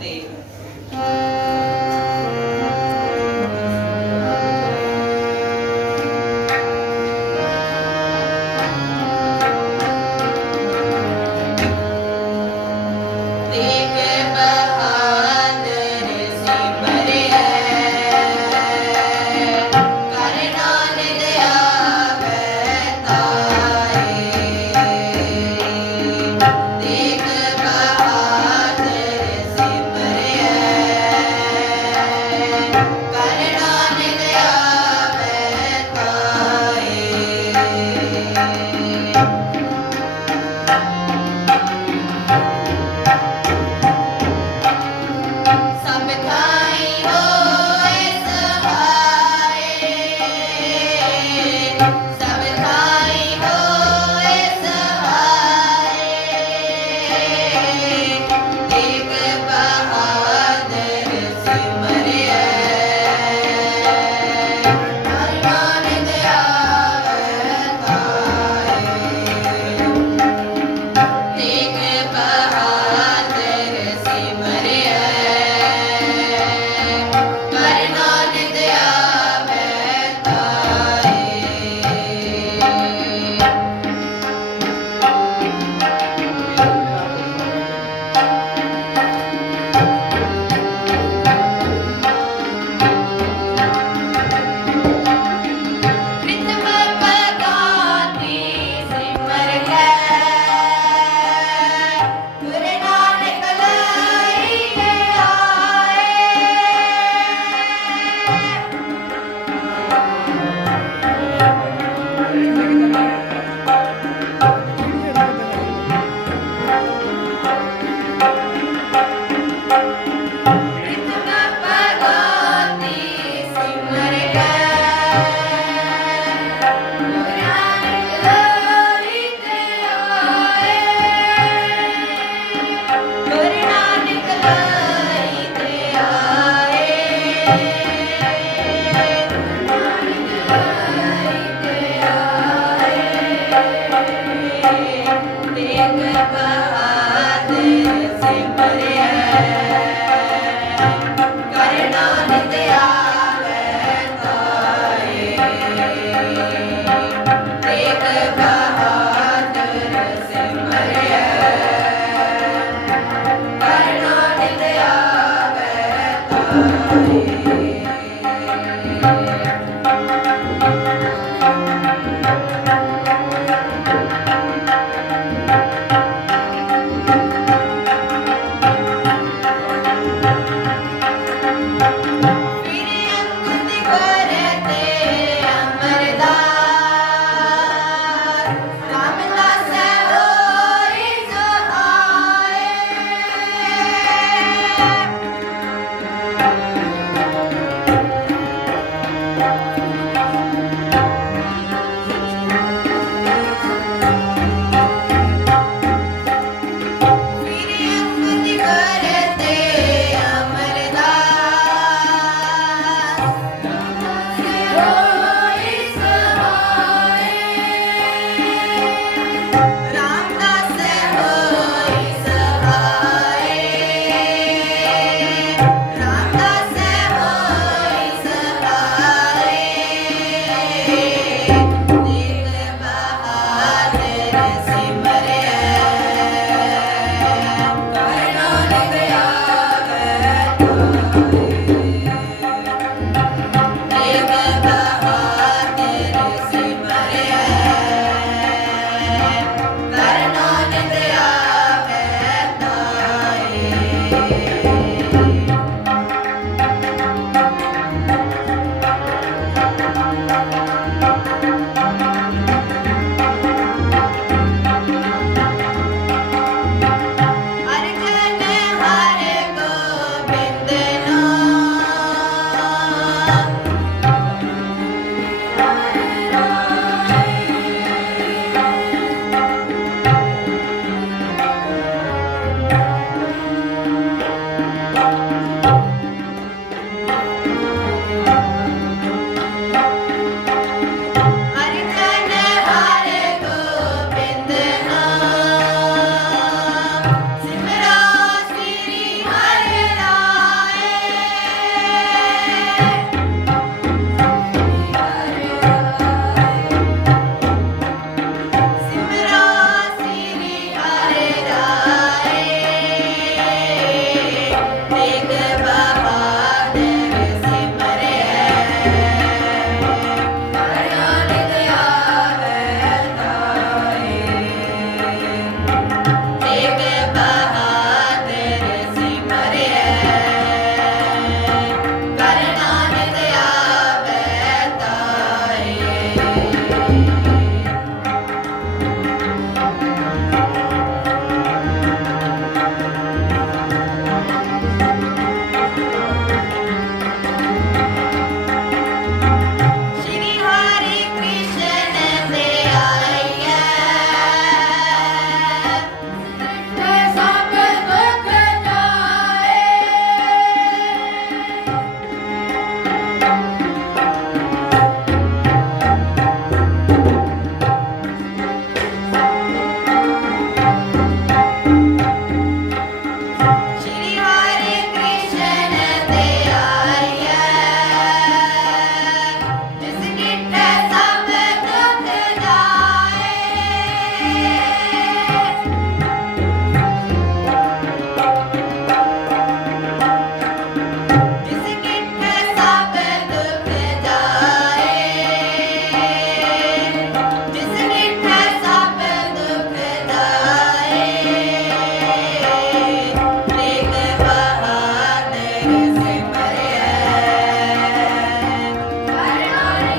day. Thank you.